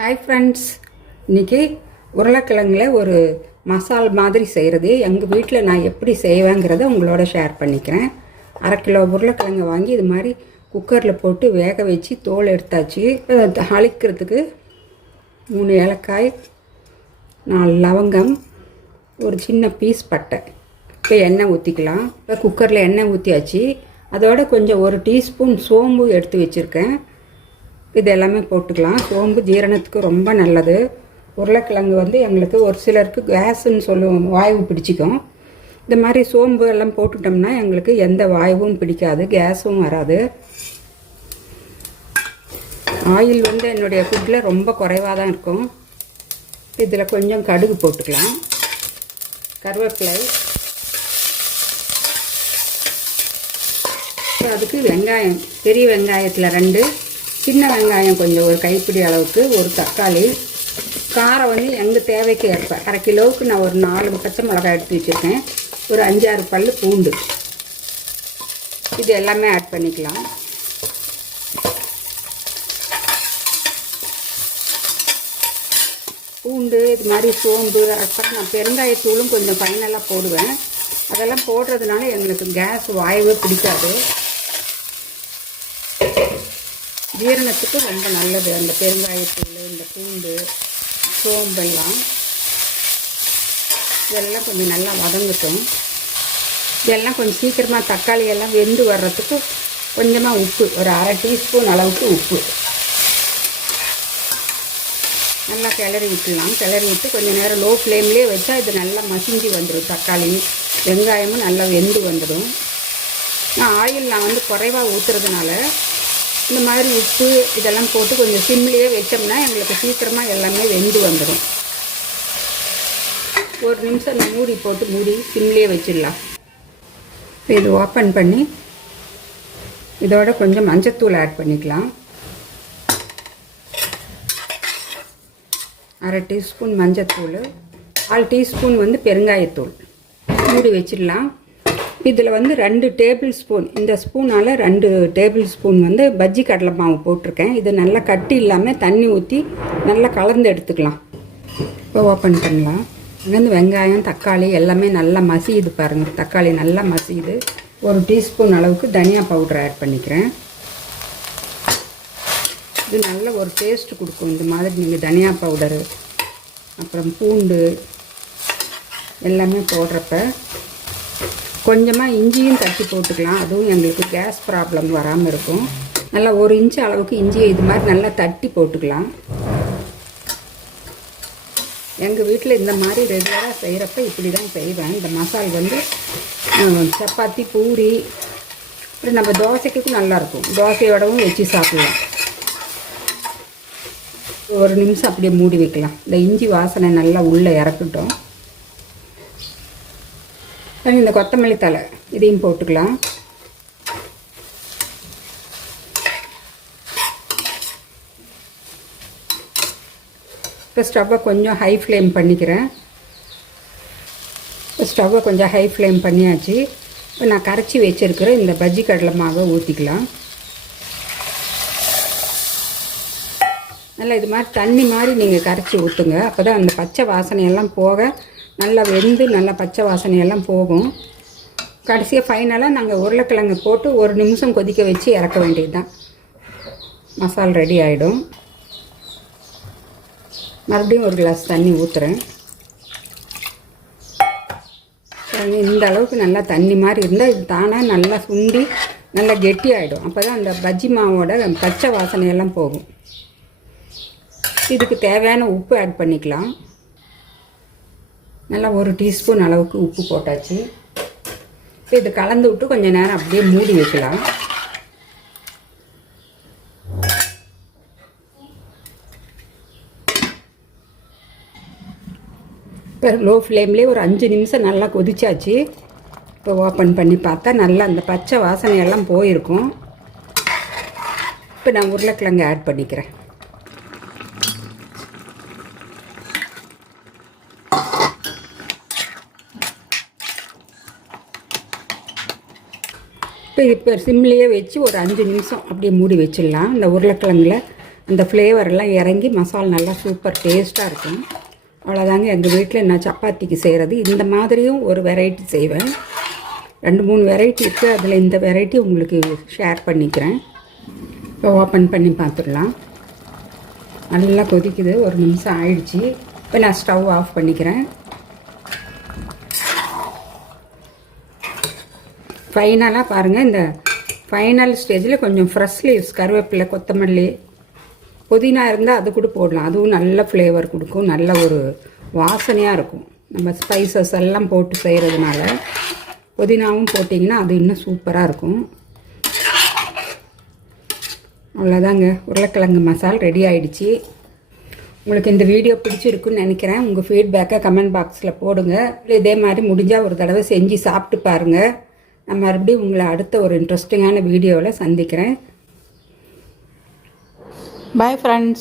Hi friends, இன்றைக்கி உருளைக்கிழங்கில் ஒரு மசால் மாதிரி செய்கிறது எங்கள் வீட்டில் நான் எப்படி செய்வேங்கிறத உங்களோட ஷேர் பண்ணிக்கிறேன். 1/2 கிலோ உருளைக்கிழங்கு வாங்கி இது மாதிரி குக்கரில் போட்டு வேக வச்சு தோல் எடுத்தாச்சு. அழிக்கிறதுக்கு 3 ஏலக்காய், 4 லவங்கம், ஒரு சின்ன பீஸ் பட்டை. இப்போ எண்ணெய் ஊற்றிக்கலாம். இப்போ குக்கரில் எண்ணெய் ஊற்றியாச்சு. அதோட கொஞ்சம் 1 டீஸ்பூன் சோம்பு எடுத்து வச்சுருக்கேன். இது எல்லாமே போட்டுக்கலாம். சோம்பு ஜீரணத்துக்கு ரொம்ப நல்லது. உருளைக்கிழங்கு எங்களுக்கு ஒரு சிலருக்கு கேஸுன்னு சொல்லுவோம், வாயு பிடிச்சிக்கும். இந்த மாதிரி சோம்பு எல்லாம் போட்டுட்டோம்னா எங்களுக்கு எந்த வாயுவும் பிடிக்காது, கேஸும் வராது. ஆயில் என்னுடைய ஃபுட்டில் ரொம்ப குறைவாக தான் இருக்கும். இதில் கொஞ்சம் கடுகு போட்டுக்கலாம், கருவேப்பிலை. அதுக்கு வெங்காயம், பெரிய வெங்காயத்தில் 2, சின்ன வெங்காயம் கொஞ்சம் ஒரு கைப்பிடி அளவுக்கு, ஒரு தக்காளி. காரம் எங்கள் தேவைக்கு ஏற்ப 1/2 கிலோவுக்கு நான் ஒரு 4 பச்சை மிளகாய் எடுத்து வச்சுருக்கேன். ஒரு 5-6 பல் பூண்டு. இது எல்லாமே ஆட் பண்ணிக்கலாம். பூண்டு இது மாதிரி சோம்பு, அதுக்கப்புறம் நான் பெருங்காயத்தூளும் கொஞ்சம் ஃபைனலாக போடுவேன். அதெல்லாம் போடுறதுனால எங்களுக்கு கேஸ் வாயுவே பிடிக்காது. ஜீரணத்துக்கு ரொம்ப நல்லது அந்த பெருங்காயத்தூள், இந்த பூண்டு, சோம்பெல்லாம். இதெல்லாம் கொஞ்சம் நல்லா வதங்கட்டும். இதெல்லாம் கொஞ்சம் சீக்கிரமாக தக்காளி எல்லாம் வெந்து வர்றதுக்கு கொஞ்சமாக உப்பு, ஒரு 1/2 டீஸ்பூன் அளவுக்கு உப்பு நல்லா கிளறி விட்டுலாம். கிளறி விட்டு கொஞ்சம் நேரம் லோ ஃப்ளேம்லேயே வச்சா இது நல்லா மசிஞ்சு வந்துடும். தக்காளி வெங்காயமும் நல்லா வெந்து வந்துடும். ஆயில் நான் குறைவாக ஊற்றுறதுனால இந்த மாதிரி உப்பு இதெல்லாம் போட்டு கொஞ்சம் சிம்லேயே வச்சோம்னா எங்களுக்கு சீக்கிரமாக எல்லாமே வெந்து வந்துடும். 1 நிமிஷம் நான் மூடி போட்டு மூடி சிம்லேயே வச்சிடலாம். இப்போ இது ஓப்பன் பண்ணி இதோட கொஞ்சம் மஞ்சத்தூள் ஆட் பண்ணிக்கலாம். 1/2 டீஸ்பூன் மஞ்சத்தூள், 1/4 டீஸ்பூன் பெருங்காயத்தூள். மூடி வச்சிடலாம். இதில் 2 டேபிள் ஸ்பூன், இந்த ஸ்பூனால் 2 டேபிள் ஸ்பூன் பஜ்ஜி கடலை மாவு போட்டிருக்கேன். இது நல்லா கட்டி இல்லாமல் தண்ணி ஊற்றி நல்லா கலந்து எடுத்துக்கலாம். இப்போ ஓப்பன் பண்ணலாம். வெங்காயம் தக்காளி எல்லாமே நல்லா மசியுது பாருங்கள். தக்காளி நல்லா மசியுது. 1 டீஸ்பூன் அளவுக்கு தனியா பவுடர் ஆட் பண்ணிக்கிறேன். இது நல்ல ஒரு டேஸ்ட் கொடுக்கும். இந்த மாதிரி நீங்கள் தனியா பவுடரு அப்புறம் பூண்டு எல்லாமே போடுறப்ப கொஞ்சமாக இஞ்சியும் தட்டி போட்டுக்கலாம். அதுவும் எங்களுக்கு கேஸ் ப்ராப்ளம் வராமல் இருக்கும். நல்லா 1 இன்ச்சு அளவுக்கு இஞ்சியை இது மாதிரி நல்லா தட்டி போட்டுக்கலாம். எங்கள் வீட்டில் இந்த மாதிரி ரெகுலராக செய்கிறப்ப இப்படி தான் செய்வேன். இந்த மசால் சப்பாத்தி, பூரி, அப்புறம் நம்ம தோசைக்கு நல்லாயிருக்கும். தோசையோடவும் வச்சு சாப்பிடலாம். 1 நிமிஷம் அப்படியே மூடி வைக்கலாம். இந்த இஞ்சி வாசனை நல்லா உள்ளே இறக்கட்டும். இந்த கொத்தமல்லி தழை இதையும் போட்டுக்கலாம். இப்போ ஸ்டவ்வை கொஞ்சம் ஹை ஃப்ளேம் பண்ணிக்கிறேன். இப்போ ஸ்டவ்வை கொஞ்சம் ஹை ஃப்ளேம் பண்ணியாச்சு. இப்போ நான் கரைச்சி வச்சுருக்கிற இந்த பஜ்ஜி கடலை மாவை ஊற்றிக்கலாம். நல்லா இது மாதிரி தண்ணி மாதிரி நீங்கள் கரைச்சி ஊற்றுங்க. அப்போ தான் அந்த பச்சை வாசனையெல்லாம் போக நல்லா வெந்து நல்லா பச்சை வாசனையெல்லாம் போகும். கடைசியாக ஃபைனலாக நாங்கள் உருளைக்கிழங்கு போட்டு 1 நிமிஷம் கொதிக்க வச்சு இறக்க வேண்டியது தான். மசால் ரெடி ஆகிடும். மறுபடியும் 1 கிளாஸ் தண்ணி ஊற்றுறேன். இந்த அளவுக்கு நல்லா தண்ணி மாதிரி இருந்தால் இது தானாக நல்லா சுண்டி நல்லா கெட்டி ஆகிடும். அப்போ தான் அந்த பஜ்ஜி மாவோட பச்சை வாசனையெல்லாம் போகும். இதுக்கு தேவையான உப்பு ஆட் பண்ணிக்கலாம். நல்லா 1 டீஸ்பூன் அளவுக்கு உப்பு போட்டாச்சு. இப்போ இது கலந்து விட்டு கொஞ்சம் நேரம் அப்படியே மூடி வைக்கலாம். இப்போ லோ ஃப்ளேம்லேயே ஒரு 5 நிமிஷம் நல்லா கொதிச்சாச்சு. இப்போ ஓப்பன் பண்ணி பார்த்தா நல்லா அந்த பச்சை வாசனையெல்லாம் போயிருக்கும். இப்போ நான் உருளைக்கிழங்கு ஆட் பண்ணிக்கிறேன். இப்போ சிம்லேயே வச்சு ஒரு 5 நிமிஷம் அப்படியே மூடி வச்சிடலாம். இந்த உருளைக்கிழங்குல அந்த ஃப்ளேவரெல்லாம் இறங்கி மசாலா நல்லா சூப்பர் டேஸ்ட்டாக இருக்கும். அவ்வளோதாங்க எங்கள் வீட்டில் நான் சப்பாத்திக்கு செய்கிறது. இந்த மாதிரியும் ஒரு வெரைட்டி செய்வேன். 2-3 வெரைட்டி இருக்குது. அதில் இந்த வெரைட்டி உங்களுக்கு ஷேர் பண்ணிக்கிறேன். இப்போ ஓப்பன் பண்ணி பார்த்துடலாம். நல்லா கொதிக்குது. 1 நிமிஷம் ஆயிடுச்சு. இப்போ நான் ஸ்டவ் ஆஃப் பண்ணிக்கிறேன். ஃபைனலாக பாருங்கள், இந்த ஃபைனல் ஸ்டேஜில் கொஞ்சம் ஃப்ரெஷ் லீவ்ஸ், கருவேப்பிலை, கொத்தமல்லி, புதினா இருந்தால் அது கூட போடலாம். அதுவும் நல்ல ஃப்ளேவர் கொடுக்கும். நல்ல ஒரு வாசனையாக இருக்கும். நம்ம ஸ்பைசஸ் எல்லாம் போட்டு செய்கிறதுனால புதினாவும் போட்டிங்கன்னா அது இன்னும் சூப்பராக இருக்கும். அவ்வளோதாங்க, உருளைக்கிழங்கு மசால் ரெடி ஆகிடுச்சு. உங்களுக்கு இந்த வீடியோ பிடிச்சிருக்குன்னு நினைக்கிறேன். உங்கள் ஃபீட்பேக்கை கமெண்ட் பாக்ஸில் போடுங்க. இதே மாதிரி முடிஞ்சால் ஒரு தடவை செஞ்சு சாப்பிட்டு பாருங்கள். நான் மறுபடியும் உங்களை அடுத்த ஒரு இன்ட்ரெஸ்டிங்கான வீடியோவில் சந்திக்கிறேன். Bye friends.